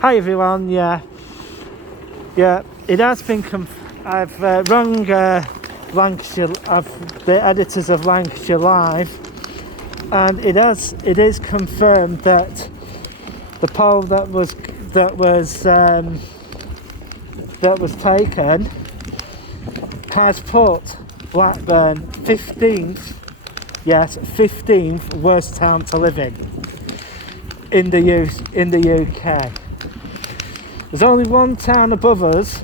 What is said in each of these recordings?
Hi everyone, yeah, it has been I've rung Lancashire, the editors of Lancashire Live, and it is confirmed that the poll that was taken has put Blackburn 15th, yes, 15th worst town to live in the UK. There's only one town above us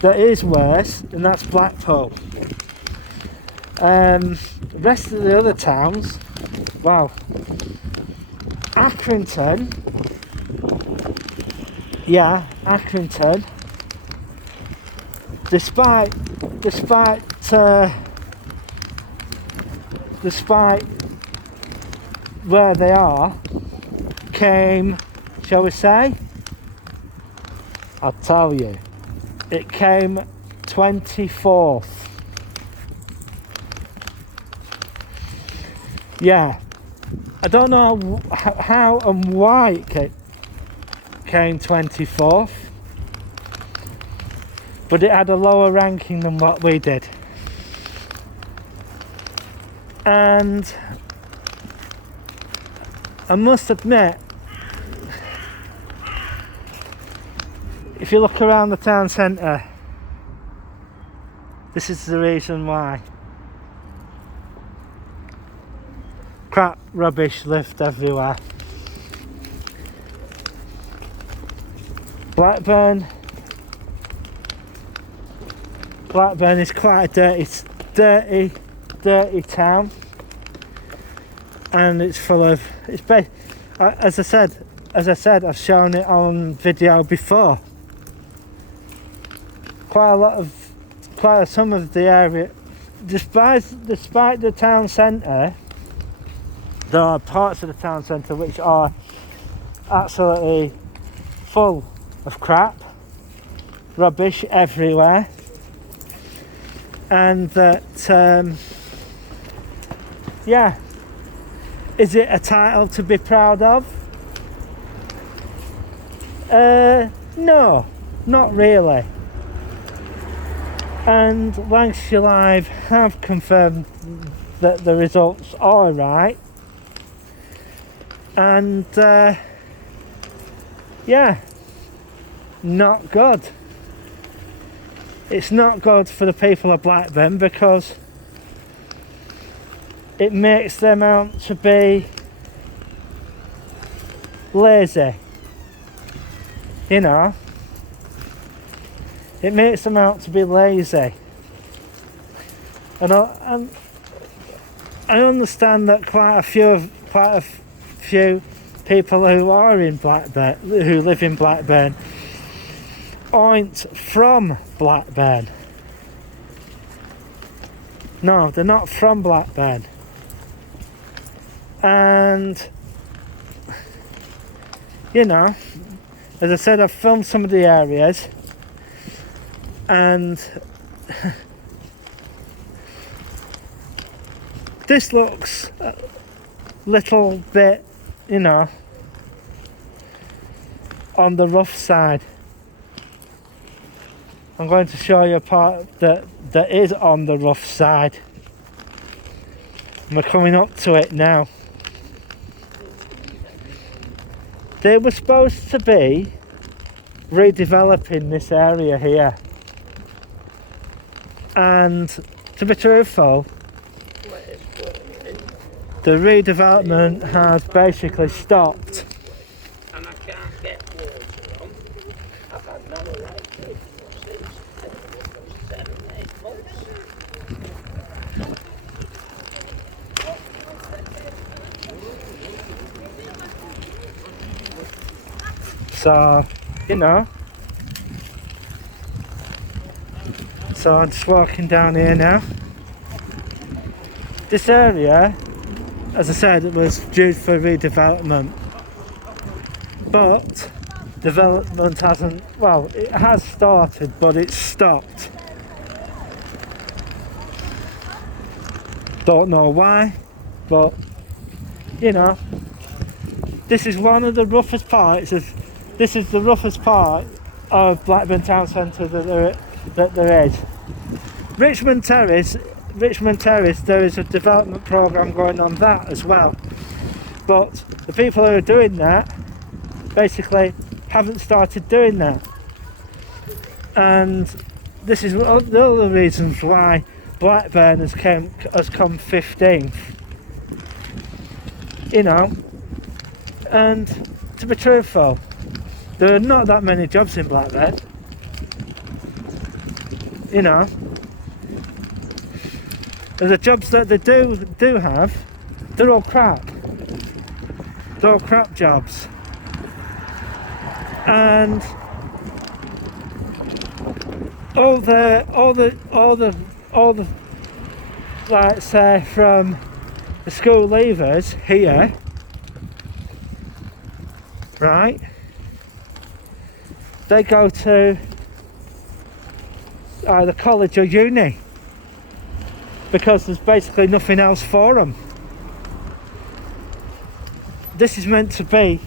that is worse, and that's Blackpool. The rest of the other towns, wow. Accrington, despite where they are, came, shall we say? I'll tell you, it came 24th. Yeah, I don't know how and why it came 24th, but it had a lower ranking than what we did. And I must admit, if you look around the town centre, this is the reason why. Crap, rubbish left everywhere. Blackburn is quite a dirty town, and it's full of, as I said, I've shown it on video before. Some of the area, despite the town centre, there are parts of the town centre which are absolutely full of crap, rubbish everywhere, and that, is it a title to be proud of? No, not really. And Lancashire Live have confirmed that the results are right, and not good. It's not good for the people of Blackburn because it makes them out to be lazy, you know. It makes them out to be lazy, and I understand that quite a few people who are in Blackburn, who live in Blackburn, aren't from Blackburn. No, they're not from Blackburn, and you know, as I said, I've filmed some of the areas. And this looks a little bit, you know, on the rough side. I'm going to show you a part that is on the rough side. And we're coming up to it now. They were supposed to be redeveloping this area here. And to be truthful, the redevelopment has basically stopped. And I can't get water on. I've had no electricity since 7-8 months. So, you know. So I'm just walking down here now. This area, as I said, it was due for redevelopment, but development hasn't, well, it has started, but it's stopped. Don't know why, but you know, this is one of the roughest parts of this is the roughest part of Blackburn Town Centre that there is. Richmond Terrace, there is a development programme going on that as well. But the people who are doing that basically haven't started doing that. And this is one of the other reasons why Blackburn has come 15th. You know, and to be truthful, there are not that many jobs in Blackburn. You know, and the jobs that they do have, they're all crap. They're all crap jobs. And all the like say from the school leavers here, right? They go to either college or uni because there's basically nothing else for them. This is meant to be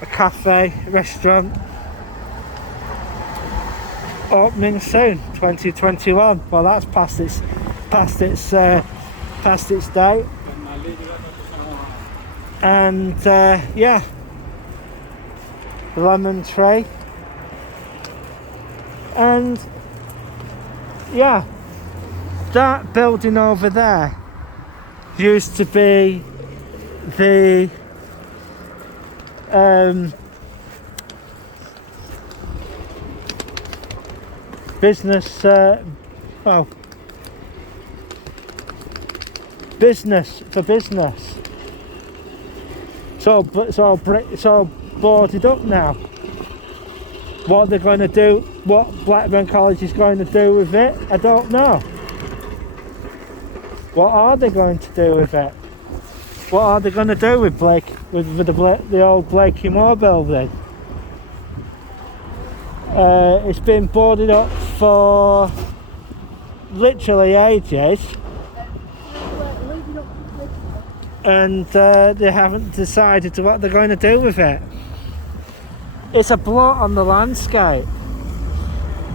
a cafe, restaurant, opening soon, 2021. Well, that's past its date. And yeah, the Lemon Tree, and yeah, that building over there used to be the business for business. It's all boarded up now. What they're going to do, what Blackburn College is going to do with it, I don't know. What are they going to do with it? What are they going to do with the old Blakey Moore building? It's been boarded up for literally ages, and they haven't decided what they're going to do with it. It's a blot on the landscape,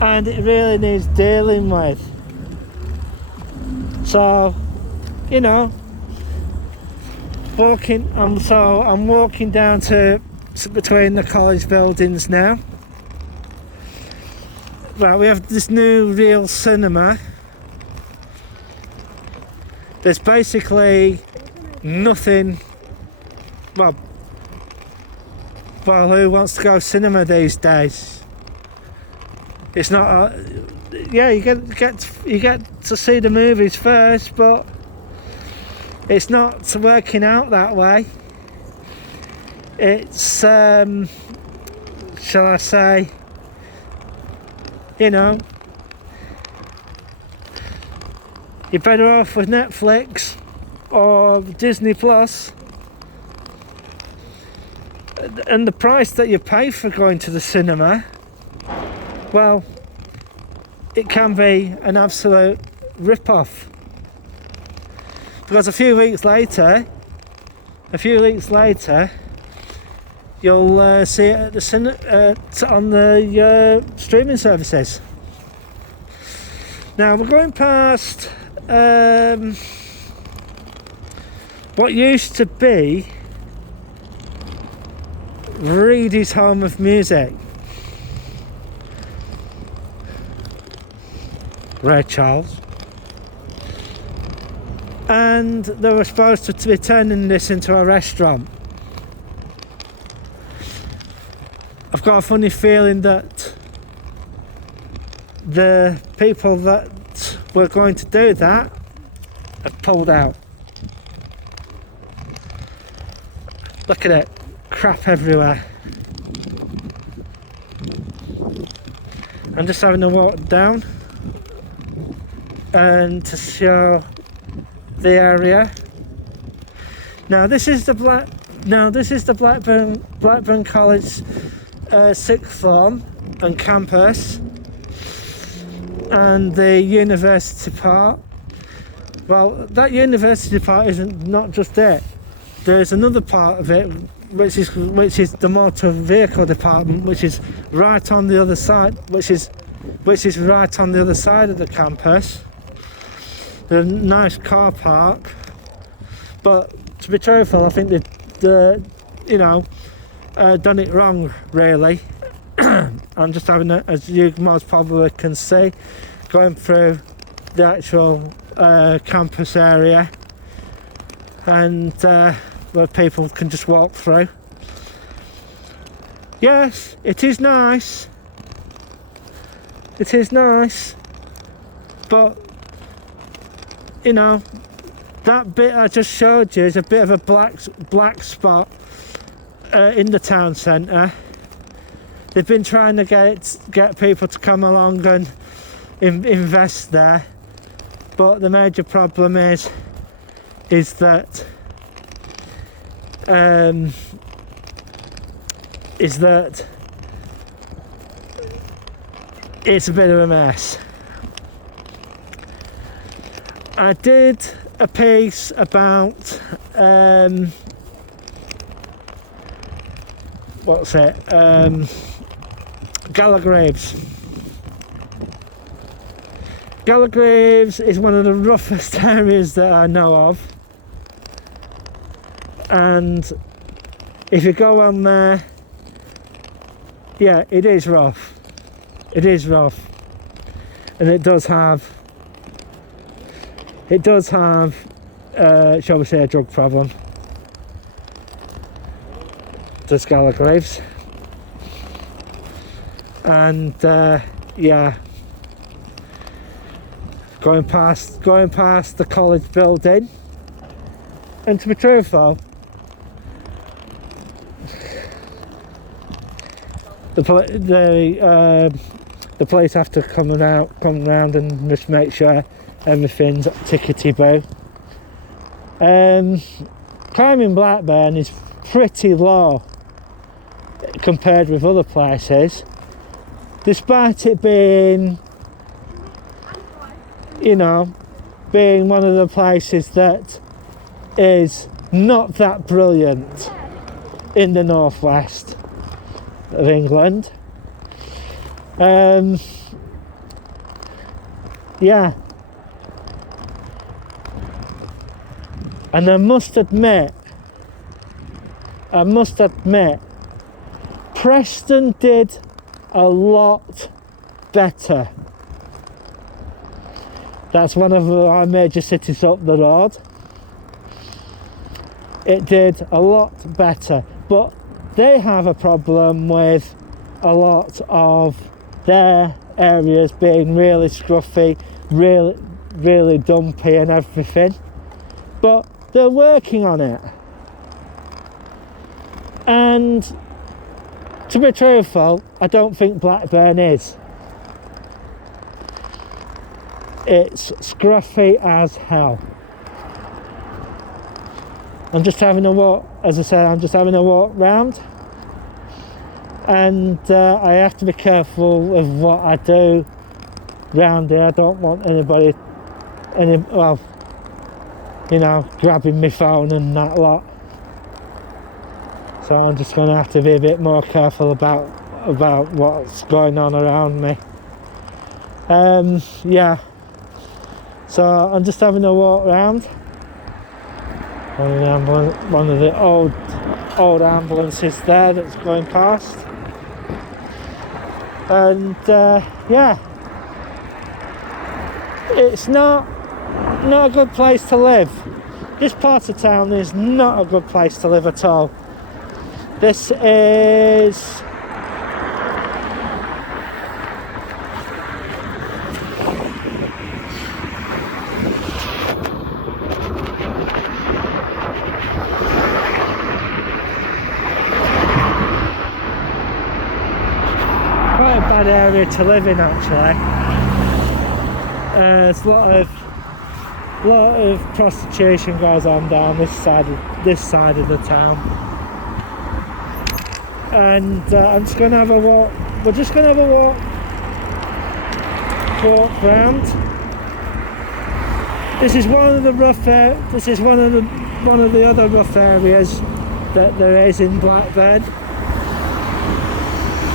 and it really needs dealing with. So, you know, I'm walking down to between the college buildings now. Well, we have this new real cinema. There's basically nothing. Well, who wants to go cinema these days? It's not. Yeah, you get to see the movies first, but it's not working out that way. It's shall I say? You know, you're better off with Netflix or Disney Plus, and the price that you pay for going to the cinema, well, it can be an absolute rip-off, because a few weeks later you'll see it at the on the streaming services. Now we're going past what used to be Reedy's Home of Music. Ray Charles. And they were supposed to be turning this into a restaurant. I've got a funny feeling that the people that were going to do that have pulled out. Look at it, crap everywhere. I'm just having a walk down and to show the area. Now this is the Blackburn College sixth form and campus, and the university part. Well, that university part isn't not just it. There's another part of it which is the motor vehicle department, which is right on the other side, which is right on the other side of the campus. The nice car park, but to be truthful, I think they've done it wrong, really. I'm just having a, as you most probably can see, going through the actual campus area, and where people can just walk through. Yes, it is nice. It is nice, but you know, that bit I just showed you is a bit of a black spot in the town centre. They've been trying to get people to come along and invest there, but the major problem is that it's a bit of a mess. I did a piece about Gallagreaves. Gallagreaves is one of the roughest areas that I know of, and if you go on there, yeah, it is rough. It is rough, and it does have, shall we say, a drug problem. Does Gallagreaves, and yeah, going past the college building, and to be truthful, the police have to come around and just make sure everything's tickety-boo. Crime in Blackburn is pretty low compared with other places, despite it being, you know, being one of the places that is not that brilliant in the northwest of England. Yeah, and I must admit, Preston did a lot better. That's one of our major cities up the road. It did a lot better, but they have a problem with a lot of their areas being really scruffy, really dumpy and everything, but they're working on it. And to be truthful, I don't think Blackburn is. It's scruffy as hell. I'm just having a walk, as I say, I'm just having a walk round, and I have to be careful of what I do round here. I don't want anybody, grabbing my phone and that lot. So I'm just going to have to be a bit more careful about what's going on around me. Yeah. So I'm just having a walk round. One of the old ambulances there that's going past. And yeah, it's not a good place to live. This part of town is not a good place to live at all. This is quite a bad area to live in, actually. There's a lot of prostitution goes on down this side of the town. And I'm just going to have a walk. We're just going to have a walk round. This is one of the other rough areas that there is in Blackburn.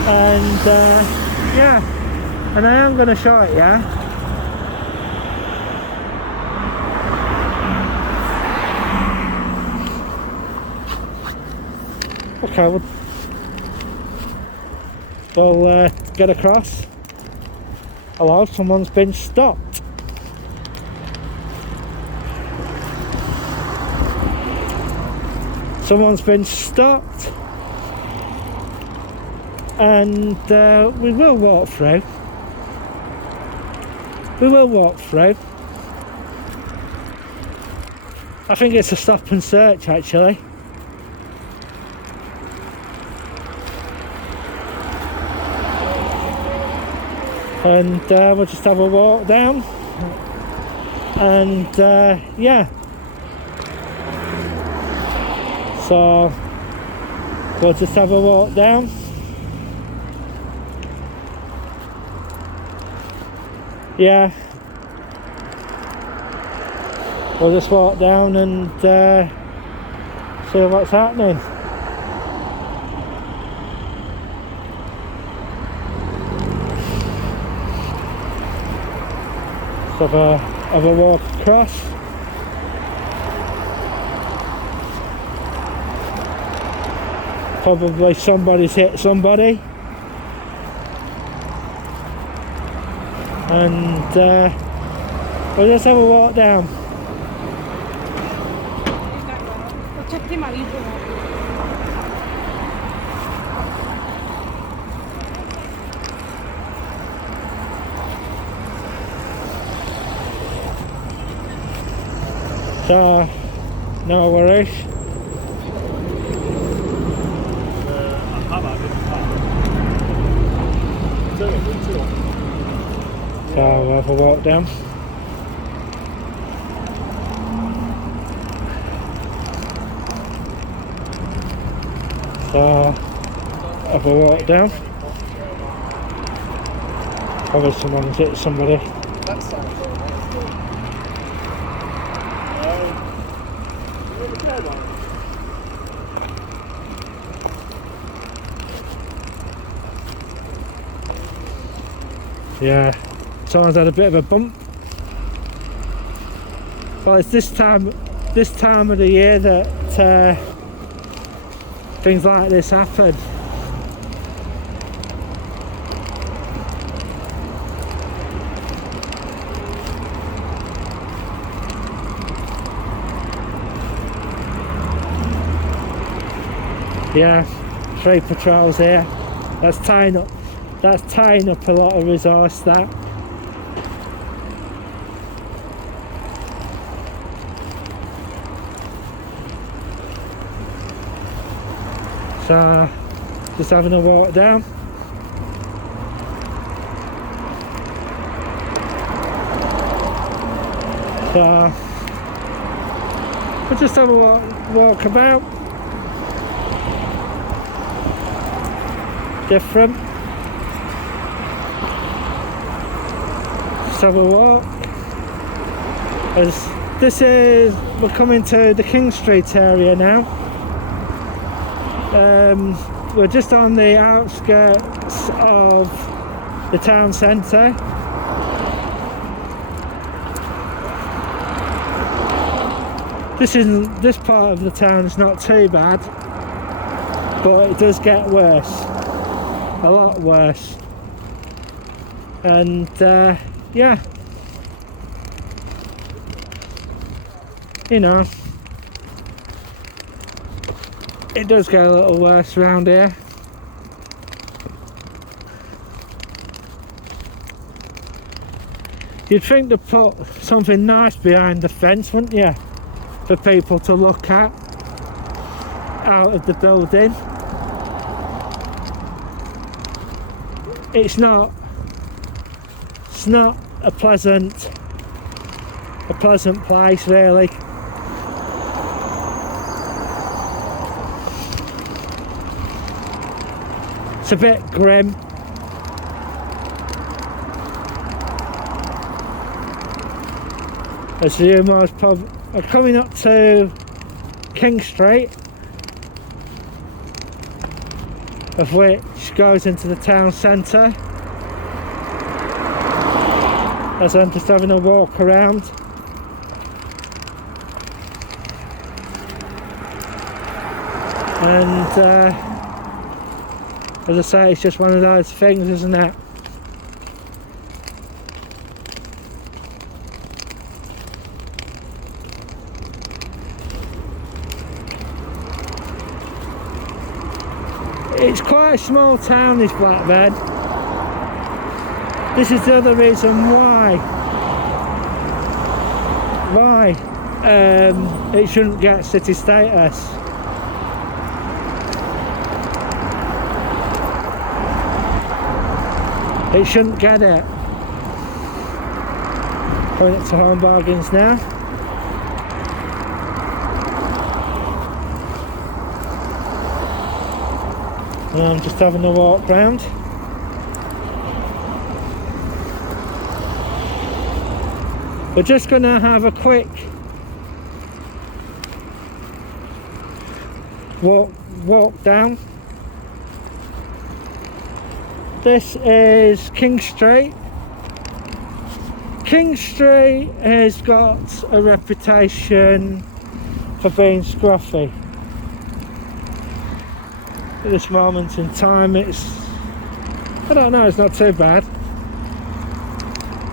And yeah, and I am going to show it, yeah. Okay, we'll get across. Hello, someone's been stopped. Someone's been stopped. And we will walk through. We will walk through. I think it's a stop and search actually. And we'll just have a walk down. And yeah. So we'll just have a walk down. Yeah, we'll just walk down and see what's happening. Let's have a walk across. Probably somebody's hit somebody. And we'll just have a walk down. So, no worries. So we'll have a walk down. So have a walk down. Probably someone's hit somebody. Yeah, someone's had a bit of a bump. Well, it's this time of the year that things like this happen. Yeah, 3 patrols here. That's tying up a lot of resource, that. So, just having a walk down. So, we'll just have a walk about. Different. Just have a walk. As we're coming to the King Street area now. We're just on the outskirts of the town centre. This part of the town is not too bad, but it does get worse, a lot worse. And yeah, you know, it does get a little worse around here. You'd think to put something nice behind the fence, wouldn't you? For people to look at out of the building. It's not a pleasant place, really. It's a bit grim. As the Umars pub are coming up to King Street, of which goes into the town centre, as I'm just having a walk around. And as I say, it's just one of those things, isn't it? It's quite a small town, this Blackburn. This is the other reason why it shouldn't get city status. It shouldn't get it. Going up to Home Bargains now. And I'm just having a walk round. We're just going to have a quick walk down. This is King Street. King Street has got a reputation for being scruffy. At this moment in time, it's, I don't know, it's not too bad,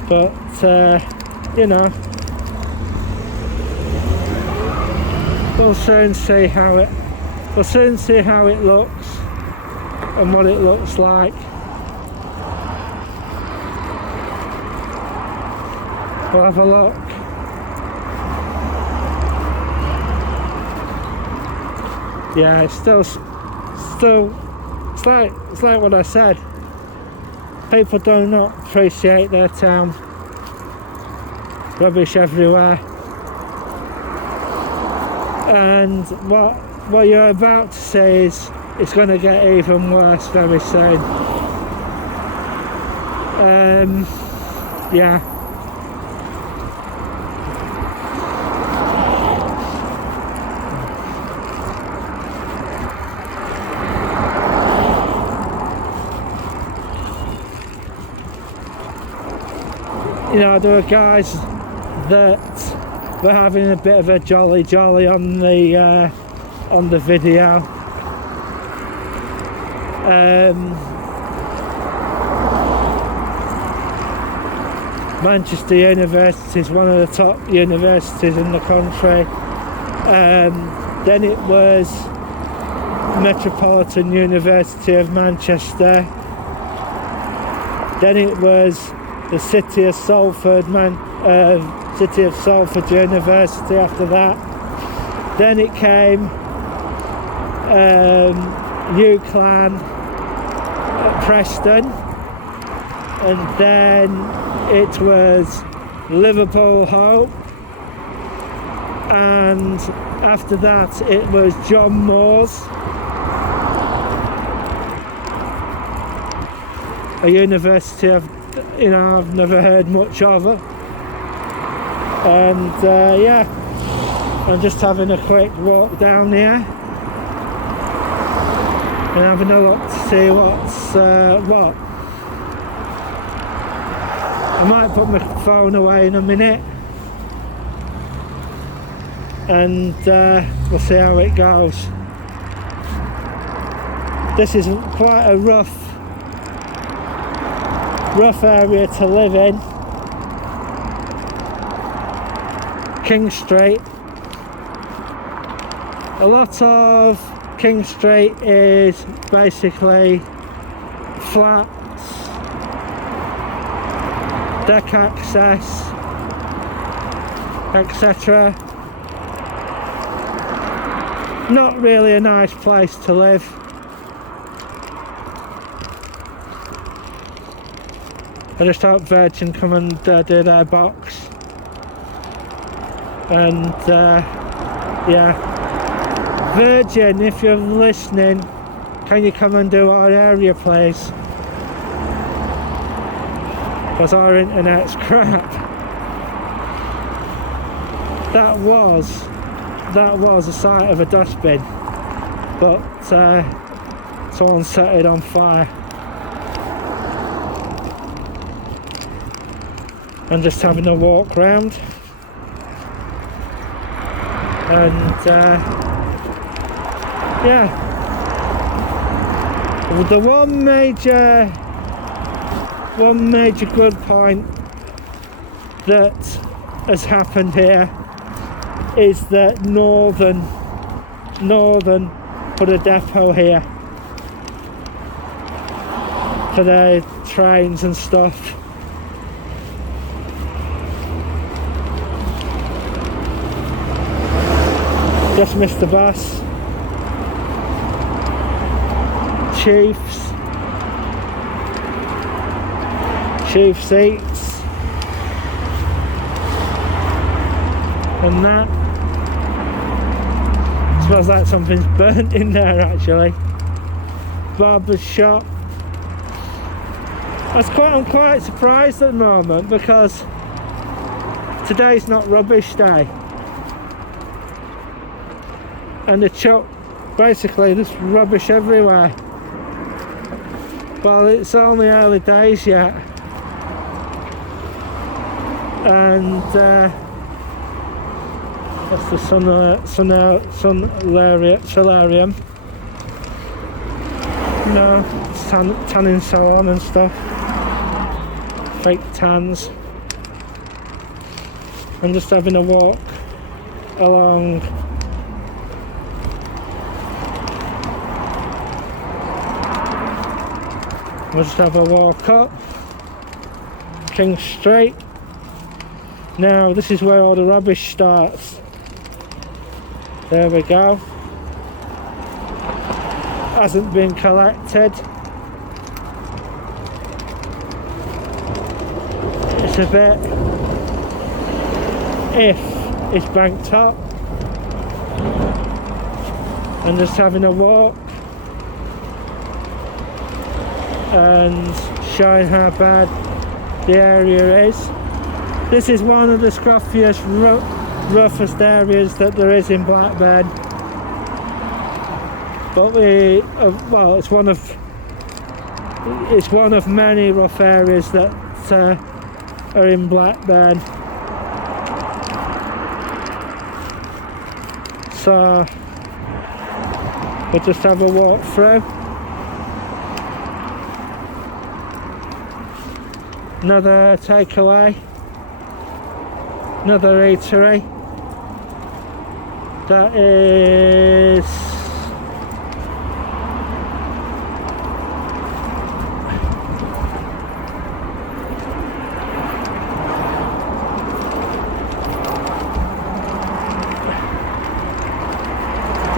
but you know, we'll soon see how it looks and what it looks like. We'll have a look. Yeah, it's still it's like what I said. People do not appreciate their town. Rubbish everywhere. And what you're about to see is it's going to get even worse very soon. Yeah. You know, there were guys that were having a bit of a jolly on the video. Manchester University is one of the top universities in the country. Then it was Metropolitan University of Manchester. Then it was the City of Salford University after that. Then it came UCLan at Preston, and then it was Liverpool Hope, and after that it was John Moores, a university I've never heard much of it. And yeah, I'm just having a quick walk down here and having a look to see what's what. I might put my phone away in a minute and we'll see how it goes. This is quite a rough area to live in. King Street. A lot of King Street is basically flats, deck access, etc. Not really a nice place to live. I just hope Virgin come and do their box. And yeah, Virgin, if you're listening, can you come and do our area, please? Because our internet's crap. That was the sight of a dustbin, but Someone set it on fire. And just having a walk round. And yeah. The one major good point that has happened here is that Northern put a depot here for their trains and stuff. Just missed the bus. Chief seats, and that smells like something's burnt in there actually. Barber's shop. I'm quite surprised at the moment because today's not rubbish day, and the chuck, basically there's rubbish everywhere. Well, it's only early days yet, and that's the solarium. No, it's tanning salon and stuff. Fake tans. I'm just having a walk along We'll just have a walk up King Street. Now this is where all the rubbish starts. There we go. Hasn't been collected. It's a bit if it's banked up. And just having a walk and showing how bad the area is. This is one of the scruffiest, roughest areas that there is in Blackburn. But well, it's one of many rough areas that are in Blackburn. So we'll just have a walk through. Another takeaway, another eatery. That is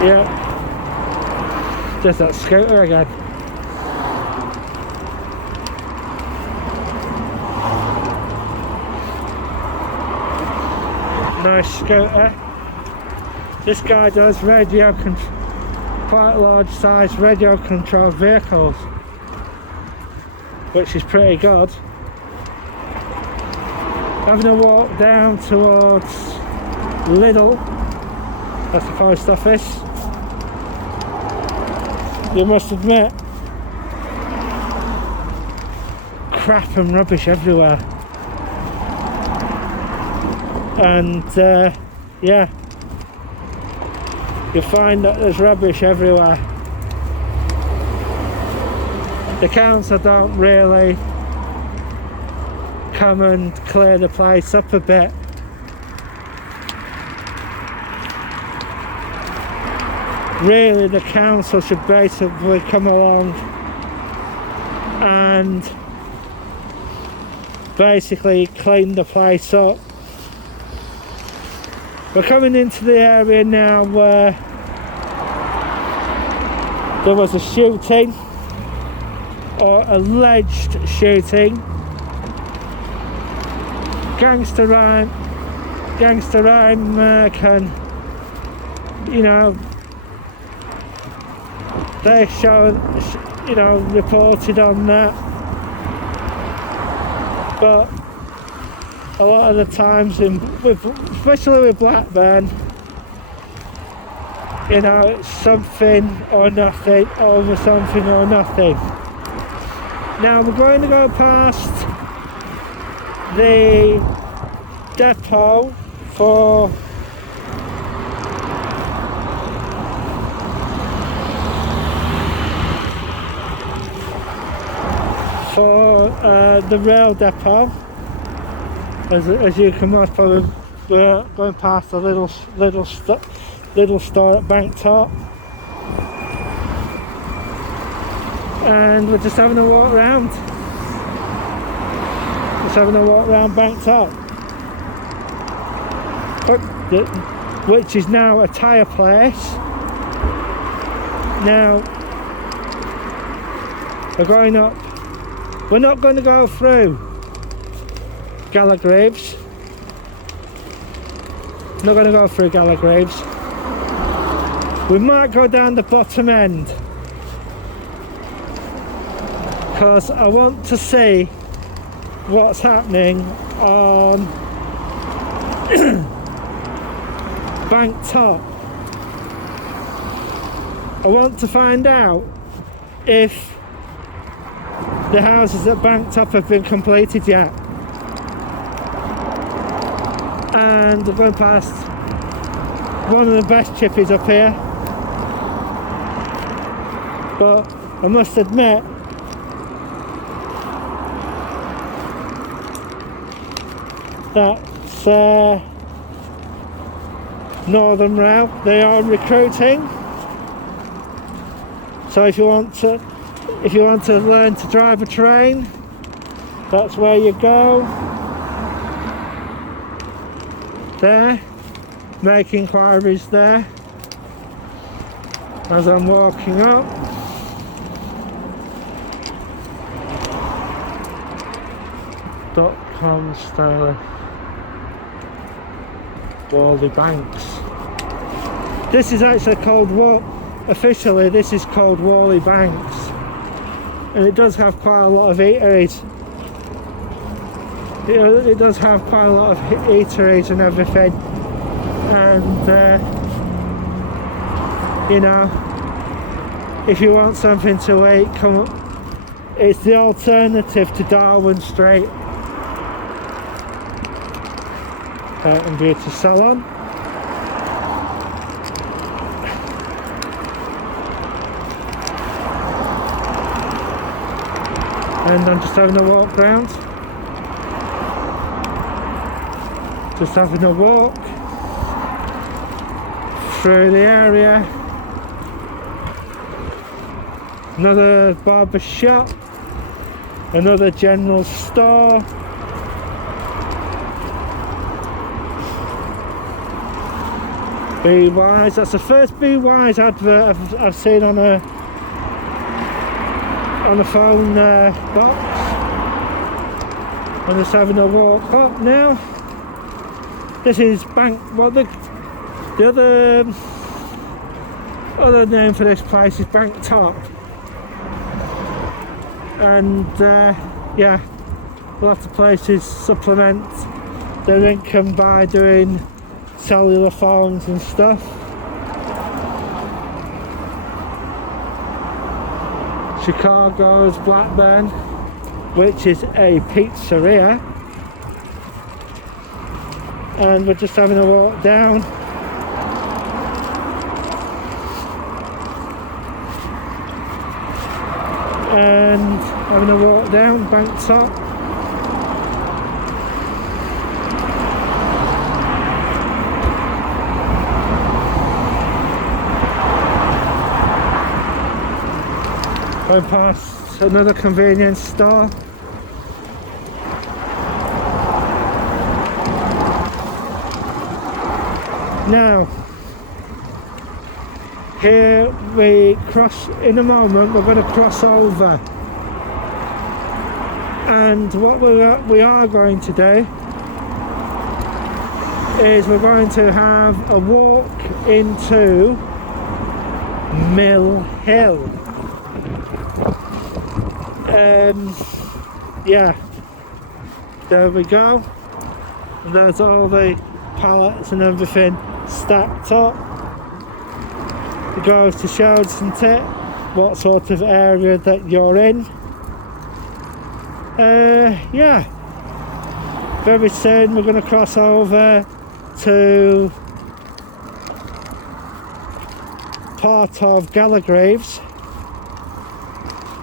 yeah, just that scooter again. Nice scooter. This guy does quite large size radio controlled vehicles, which is pretty good. Having a walk down towards Lidl, that's the post office. You must admit, crap and rubbish everywhere. And yeah, you find that there's rubbish everywhere. The council don't really come and clear the place up a bit. Really, the council should basically come along and basically clean the place up. We're coming into the area now where there was a shooting, or alleged shooting. Gangster Rhyme can, you know, they reported on that, but a lot of the times, especially with Blackburn, You know, it's something or nothing, over something or nothing. Now we're going to go past the depot for the rail depot. As you can most probably, we're going past a little store at Bank Top, and we're just having a walk around. Just having a walk around Bank Top, which is now a tyre place. Now we're going up. We're not going to go through Gallagher's. Not going to go through Gallagher's. We might go down the bottom end, because I want to see what's happening on Bank Top. I want to find out if the houses at Bank Top have been completed yet. And we're going past one of the best chippies up here, but I must admit that's Northern Rail. They are recruiting, so if you want to learn to drive a train, that's where you go. There, make inquiries there as I'm walking up. .com style Whalley Banks. This is actually called officially this is called Whalley Banks, and it does have quite a lot of eateries. It does have quite a lot of eateries and everything, and you know, if you want something to eat, come up. It's the alternative to Darwin Street and beauty salon. And I'm just having a walk round. Just having a walk through the area. Another barber shop, another general store. Be Wise, that's the first Be Wise advert I've seen on a phone box. I'm just having a walk up now. This is Bank, well the other name for this place is Bank Top. And yeah, lots of places supplement their income by doing cellular phones and stuff. Chicago's Blackburn, which is a pizzeria. And we're just having a walk down. And having a walk down Bank Top. Going past another convenience store. Now, here we cross, in a moment we're going to cross over, and what we are going to do is we're going to have a walk into Mill Hill. Yeah, there we go. There's all the pallets and everything stacked up. It goes to show, doesn't it, what sort of area that you're in. Yeah, very soon we're going to cross over to part of Gallagreaves.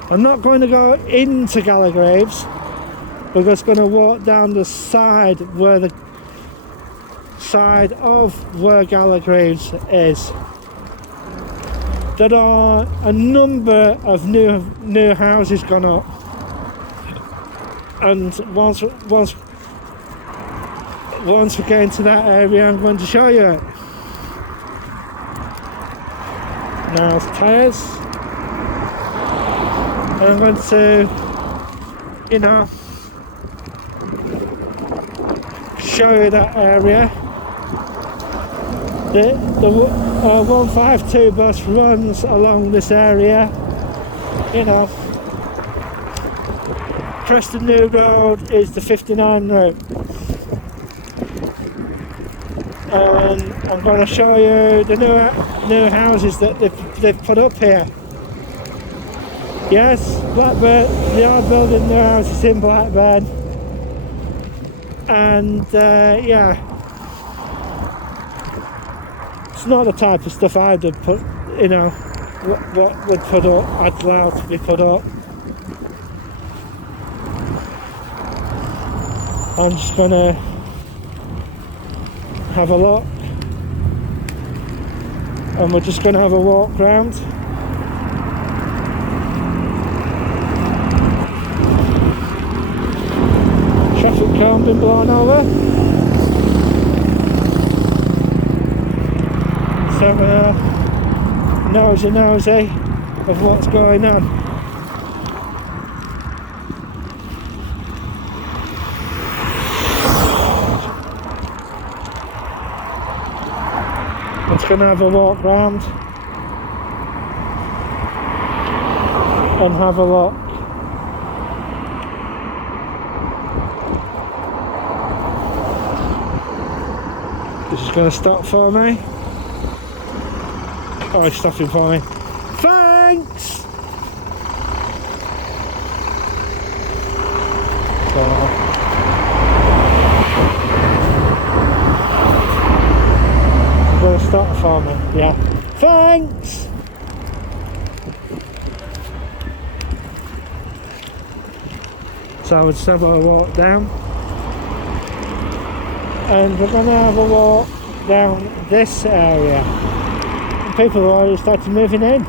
I'm not going to go into Gallagreaves. We're just going to walk down the side where the side of where Gallagreaves is. There are a number of new houses gone up, and once we get into that area, I'm going to show you it. Now it's tyres, and I'm going to, you know, show you that area. The 152 bus runs along this area, you know. Preston New Road is the 59 route. And I'm going to show you the new houses that they've put up here. Yes, Blackburn, they are building new houses in Blackburn. And yeah, it's not the type of stuff I'd have put, you know, what would put up, I'd allow to be put up. I'm just gonna have a look, and we're just gonna have a walk round. Traffic cone been blown over. So nosy of what's going on. I'm just gonna have a walk round and have a look. This is gonna stop for me. Oh, it's stopping for me. Thanks! Going to stop for me, yeah. Thanks! So I would just have a walk down. And we're going to have a walk down this area. People have already started moving in.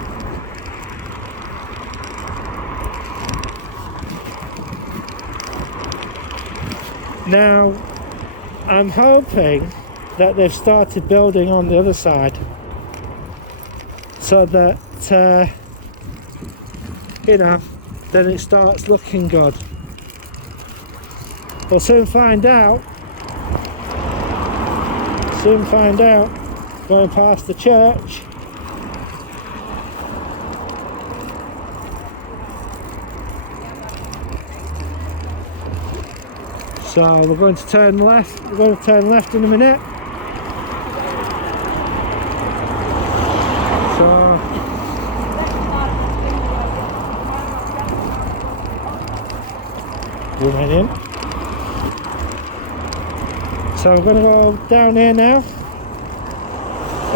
Now, I'm hoping that they've started building on the other side, so that, you know, then it starts looking good. We'll soon find out. Going past the church. So we're going to turn left. We're going to turn left in a minute. So zoom in. So we're going to go down here now.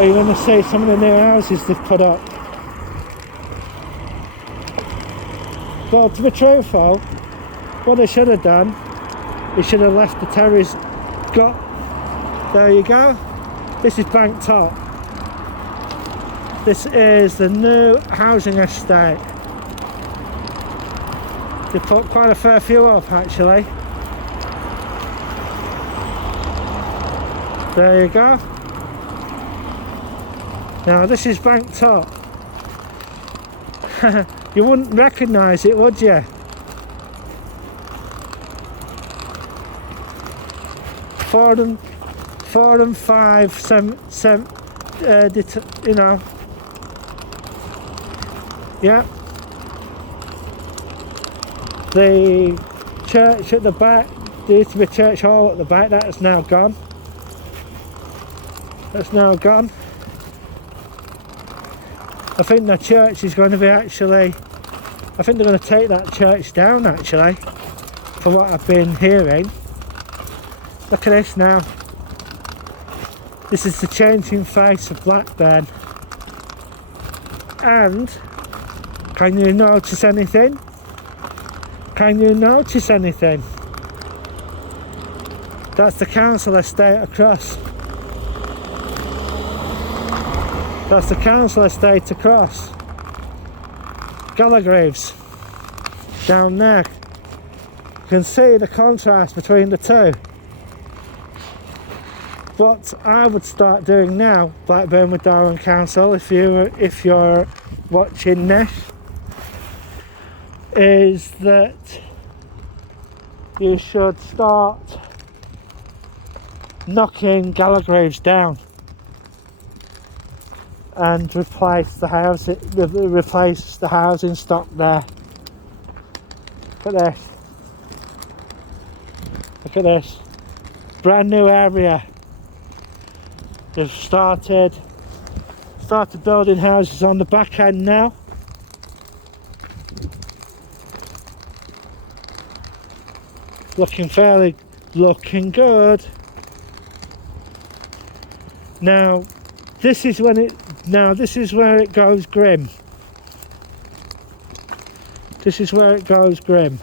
You're going to see some of the new houses they've put up. Well, to be truthful, what they should have done, they should have left the terrace. There you go. This is Bank Top. This is the new housing estate. They put quite a fair few up actually. There you go. Now this is Bank Top. You wouldn't recognise it, would you? Four and five, you know. Yeah. The church at the back, there used to be a church hall at the back, that is now gone. That's now gone. I think the church is going to be actually, I think they're going to take that church down actually, from what I've been hearing. Look at this now. This is the changing face of Blackburn. And can you notice anything? Can you notice anything? That's the council estate across. That's the council estate across. Gallagreaves down there. You can see the contrast between the two. What I would start doing now, Blackburn with Darwen Council, if you're watching this, is that you should start knocking Gallagreaves down and replace the housing stock there. Look at this. Look at this. Brand new area. They've started building houses on the back end now. Looking good. Now this is where it goes grim. This is where it goes grim.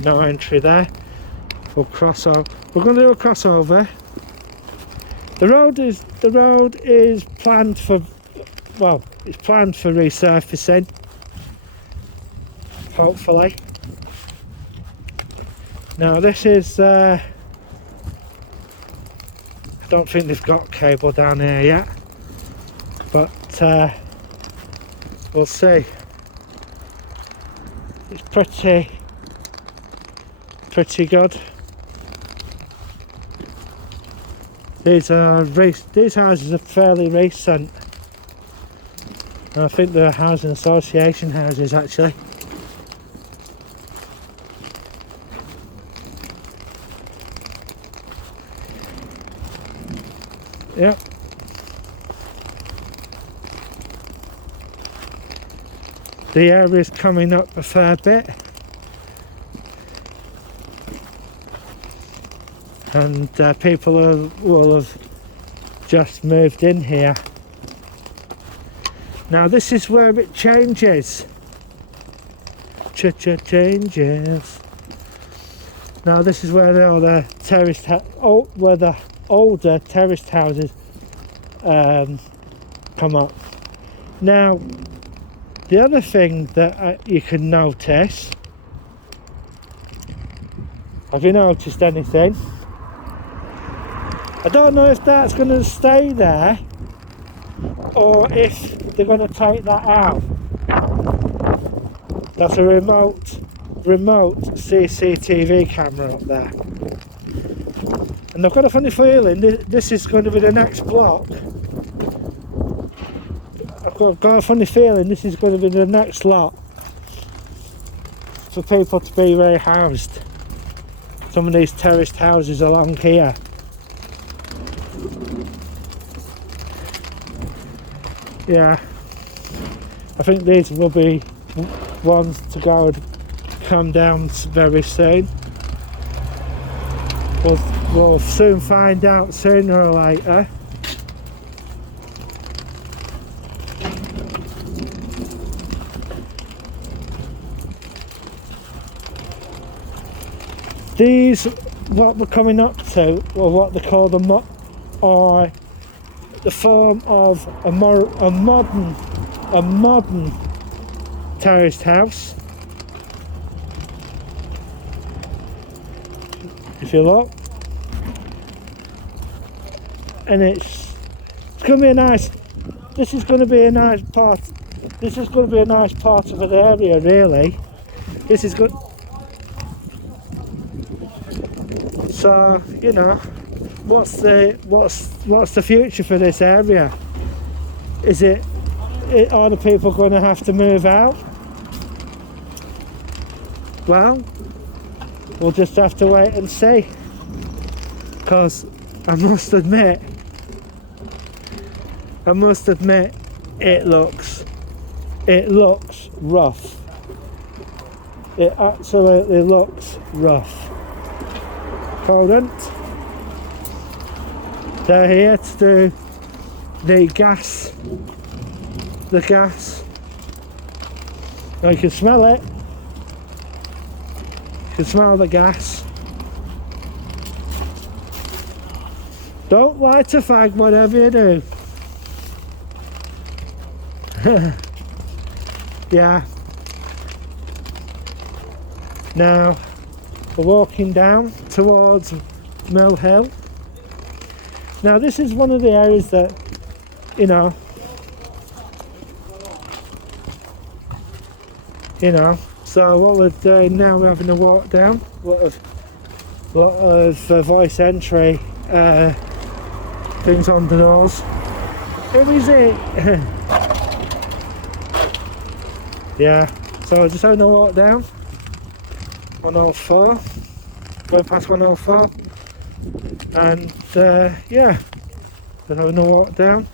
No entry there. We'll cross over. We're going to do a crossover. The road is planned for, well, it's planned for resurfacing, hopefully. Now this is, I don't think they've got cable down here yet, but we'll see. It's pretty good. These houses are fairly recent. I think they're housing association houses actually. Yep. The area's coming up a fair bit. And people will have just moved in here. Now this is where it changes. Changes. Now this is where all the where the older terraced houses come up. Now the other thing that you can notice. Have you noticed anything? I don't know if that's going to stay there or if they're going to take that out. That's a remote CCTV camera up there. And I've got a funny feeling this is going to be the next block. I've got a funny feeling this is going to be the next lot for people to be rehoused. Some of these terraced houses along here. Yeah, I think these will be ones to go and come down very soon. We'll soon find out sooner or later. These, what we're coming up to, or what they call are the form of a modern terraced house. If you look, and it's going to be a nice. This is going to be a nice part. This is going to be a nice part of the area, really. This is good. So you know. What's the future for this area? Are the people going to have to move out? Well, we'll just have to wait and see, because I must admit it looks rough. It absolutely looks rough. Current, they're here to do the gas. Now you can smell it. You can smell the gas. Don't light a fag, whatever you do. Yeah. Now we're walking down towards Mill Hill. Now this is one of the areas that, you know, so what we're doing now, we're having a walk down. A lot of voice entry things on the doors. Who is it? Yeah, so we're just having a walk down 104, going past 104, and yeah, just having a walk down.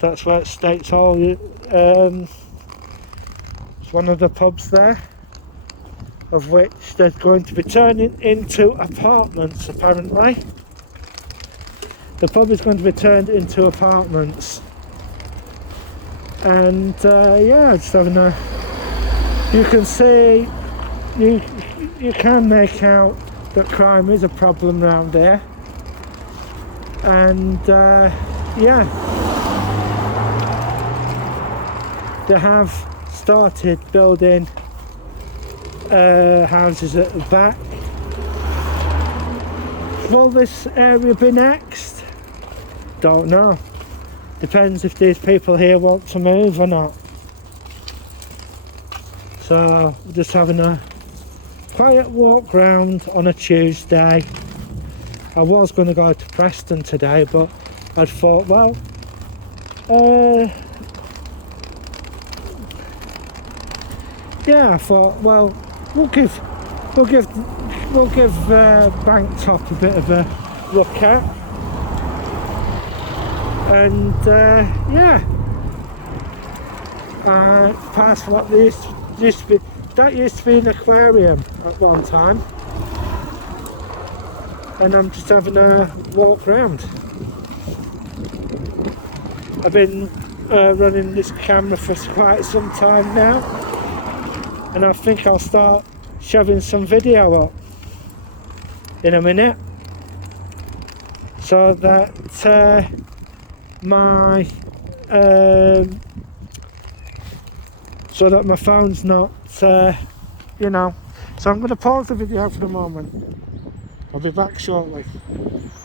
That's where it states all. It's one of the pubs there, of which they're going to be turning into apartments apparently. The pub is going to be turned into apartments, and yeah, just having a, you can see, you can make out that crime is a problem around here, and yeah, they have started building houses at the back. Will this area be next? Don't know. Depends if these people here want to move or not. So we're just having a quiet walk round on a Tuesday. I was going to go to Preston today, but I thought, well, yeah, I thought, well, we'll give Banktop a bit of a look at, and yeah, past what used to be, that used to be an aquarium at one time, and I'm just having a walk round. I've been running this camera for quite some time now, and I think I'll start shoving some video up in a minute, so that my phone's not you know. So I'm going to pause the video for the moment. I'll be back shortly.